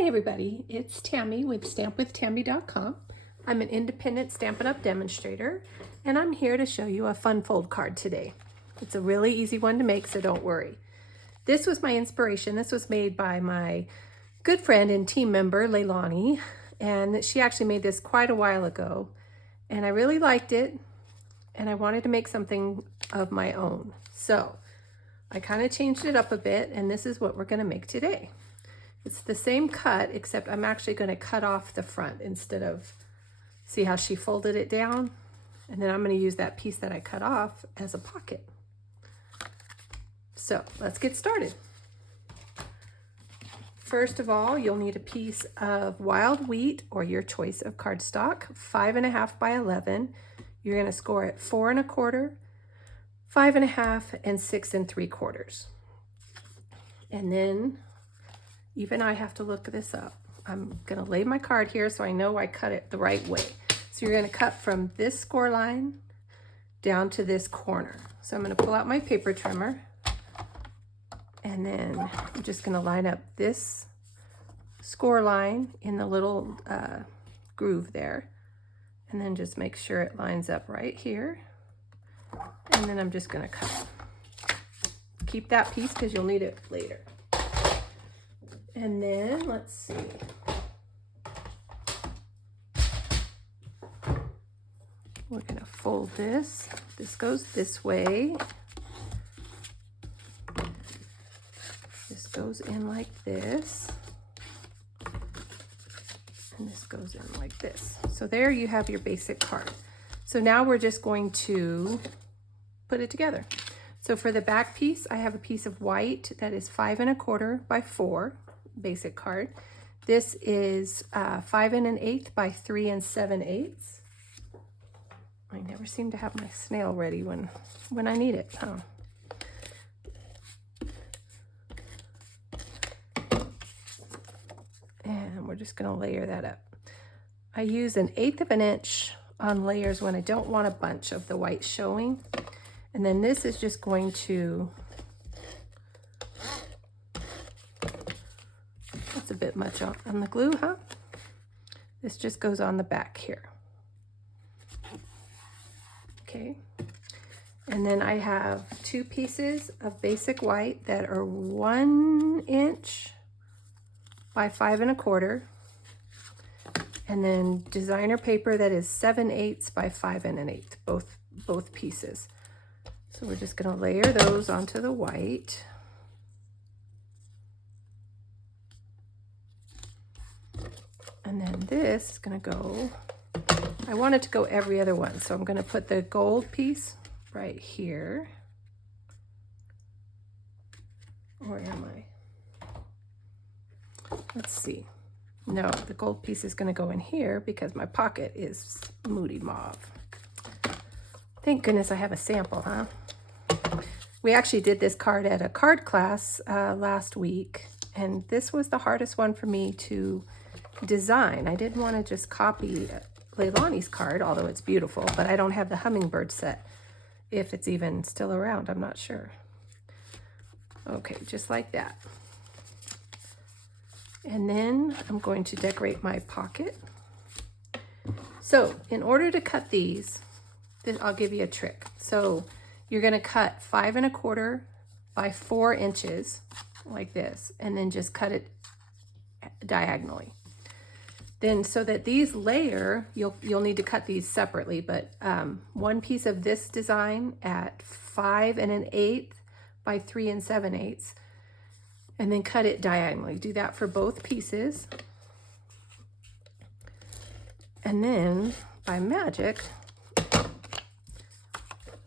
Hi everybody, it's Tammy with stampwithtammy.com. I'm an independent Stampin' Up! Demonstrator, and I'm here to show you a fun fold card today. It's a really easy one to make, so don't worry. This was my inspiration. This was made by my good friend and team member, Leilani, and she actually made this quite a while ago, and I really liked it, and I wanted to make something of my own. So I kind of changed it up a bit, and this is what we're going to make today. It's the same cut, except I'm actually going to cut off the front instead of, see how she folded it down? And then I'm going to use that piece that I cut off as a pocket. So let's get started. First of all, you'll need a piece of wild wheat or your choice of cardstock, 5.5 by 11. You're going to score it 4 1/4, 5 1/2, and 6 3/4. And then even I have to look this up. I'm gonna lay my card here so I know I cut it the right way. So you're gonna cut from this score line down to this corner. So I'm gonna pull out my paper trimmer, and then I'm just gonna line up this score line in the little groove there, and then just make sure it lines up right here. And then I'm just gonna cut. Keep that piece because you'll need it later. And then, let's see. We're gonna fold this. This goes this way. This goes in like this. And this goes in like this. So there you have your basic card. So now we're just going to put it together. So for the back piece, I have a piece of white that is 5 1/4 by 4. Basic card. This is 5 1/8 by 3 7/8. I never seem to have my snail ready when I need it. Huh? And we're just going to layer that up. I use 1/8 of an inch on layers when I don't want a bunch of the white showing. And then this is just going to, that's a bit much on the glue, huh? This just goes on the back here. Okay. And then I have 2 pieces of basic white that are 1 inch by 5 1/4. And then designer paper that is 7/8 by 5 1/8, both pieces. So we're just gonna layer those onto the white. And then this is gonna go, I want it to go every other one. So I'm gonna put the gold piece right here. Where am I? Let's see. No, the gold piece is gonna go in here because my pocket is moody mauve. Thank goodness I have a sample, huh? We actually did this card at a card class last week, and this was the hardest one for me to design. I didn't want to just copy Leilani's card, although it's beautiful, but I don't have the hummingbird set. If it's even still around, I'm not sure. Okay, just like that. And then I'm going to decorate my pocket. So in order to cut these, I'll give you a trick. So you're going to cut 5 1/4 by 4 inches like this, and then just cut it diagonally. Then so that these layer, you'll need to cut these separately, but one piece of this design at 5 1/8 by 3 7/8, and then cut it diagonally. Do that for both pieces. And then by magic,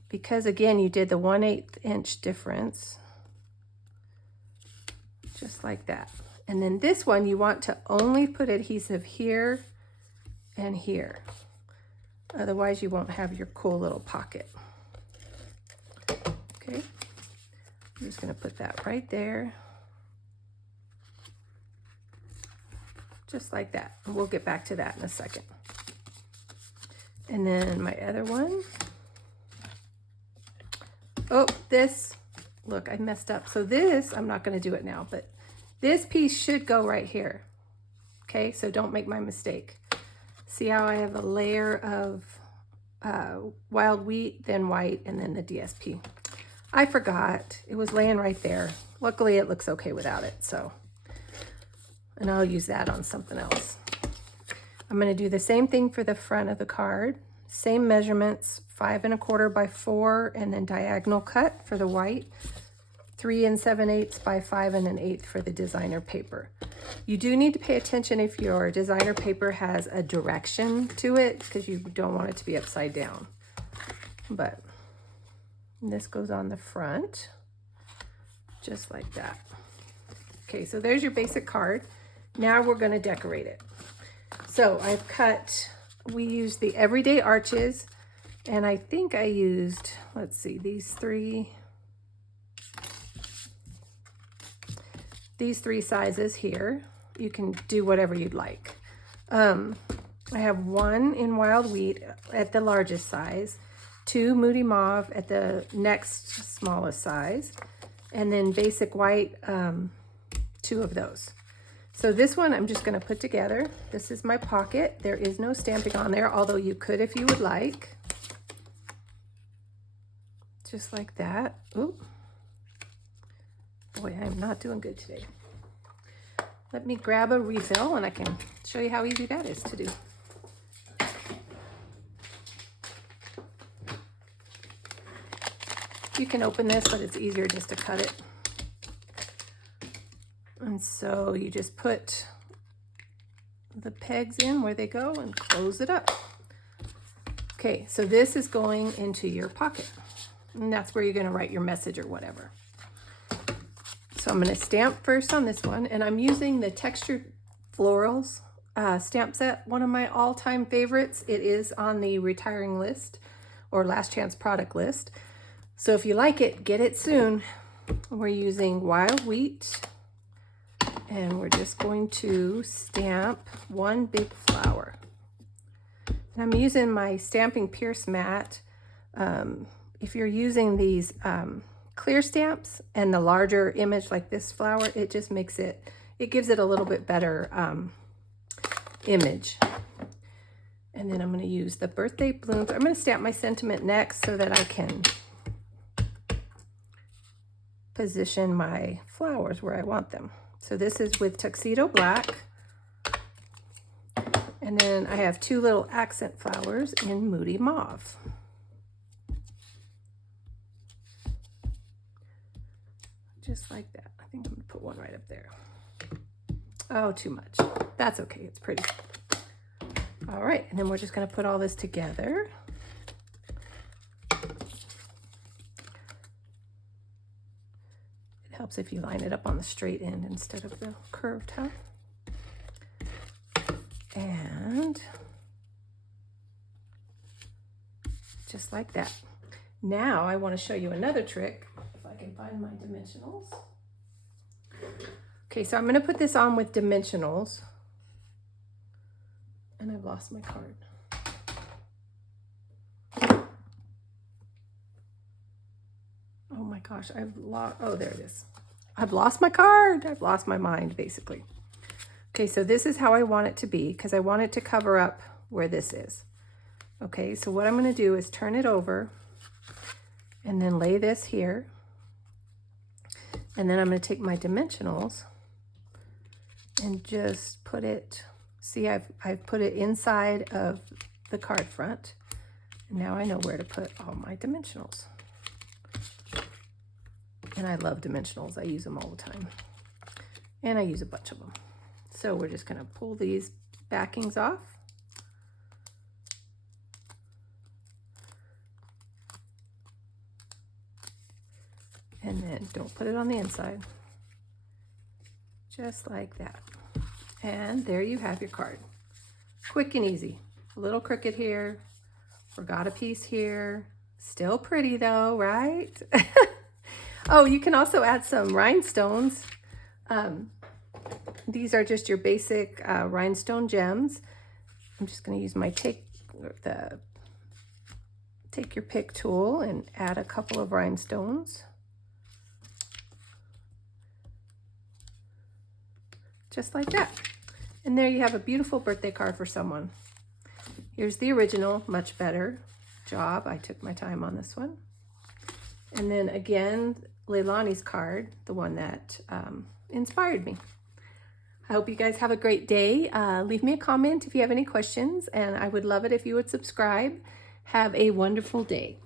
because again, you did the 1/8 inch difference, just like that. And then this one, you want to only put adhesive here and here. Otherwise, you won't have your cool little pocket. Okay, I'm just gonna put that right there. Just like that. And we'll get back to that in a second. And then my other one. Oh, this, look, I messed up. So this, I'm not gonna do it now, but this piece should go right here. Okay, so don't make my mistake. See how I have a layer of wild wheat, then white, and then the DSP. I forgot. It was laying right there. Luckily, it looks okay without it, so. And I'll use that on something else. I'm going to do the same thing for the front of the card. Same measurements, 5 1/4 by 4, and then diagonal cut for the white. 3 7/8 by 5 1/8 for the designer paper. You do need to pay attention if your designer paper has a direction to it, because you don't want it to be upside down. But this goes on the front, just like that. Okay, so there's your basic card. Now we're going to decorate it. So I've cut, we used the everyday arches, and I think I used, let's see, these three sizes here. You can do whatever you'd like. I have 1 in wild wheat at the largest size, 2 moody mauve at the next smallest size, and then basic white, 2 of those. So this one I'm just going to put together. This is my pocket. There is no stamping on there, although you could if you would like. Just like that. Ooh. Boy, I'm not doing good today. Let me grab a refill and I can show you how easy that is to do. You can open this, but it's easier just to cut it. And so you just put the pegs in where they go and close it up. Okay, so this is going into your pocket. And that's where you're going to write your message or whatever. So I'm going to stamp first on this one, and I'm using the Textured Florals stamp set, one of my all-time favorites. It is on the retiring list or last chance product list. So if you like it, get it soon. We're using wild wheat, and we're just going to stamp one big flower. And I'm using my Stamping Pierce mat. If you're using these clear stamps and the larger image like this flower, it just makes it, it gives it a little bit better image. And then I'm going to use the birthday blooms. I'm going to stamp my sentiment next so that I can position my flowers where I want them. So this is with Tuxedo Black. And then I have 2 little accent flowers in Moody Mauve. Just like that. I think I'm going to put one right up there. Oh, too much. That's okay. It's pretty. All right. And then we're just going to put all this together. It helps if you line it up on the straight end instead of the curved half. And just like that. Now I want to show you another trick. If I can find my dimensionals. Okay, so I'm going to put this on with dimensionals. And I've lost my card. Oh my gosh, I've lost, oh, there it is. I've lost my card. I've lost my mind, basically. Okay, so this is how I want it to be, because I want it to cover up where this is. Okay, so what I'm going to do is turn it over and then lay this here. And then I'm going to take my dimensionals and just put it, see, I've put it inside of the card front. And now I know where to put all my dimensionals. And I love dimensionals. I use them all the time. And I use a bunch of them. So we're just going to pull these backings off. And then don't put it on the inside. Just like that. And there you have your card. Quick and easy. A little crooked here. Forgot a piece here. Still pretty though, right? Oh, you can also add some rhinestones. These are just your basic rhinestone gems. I'm just going to use my take your pick tool and add a couple of rhinestones. Just like that. And there you have a beautiful birthday card for someone. Here's the original, much better job. I took my time on this one. And then again, Leilani's card, the one that inspired me. I hope you guys have a great day. Leave me a comment if you have any questions, and I would love it if you would subscribe. Have a wonderful day.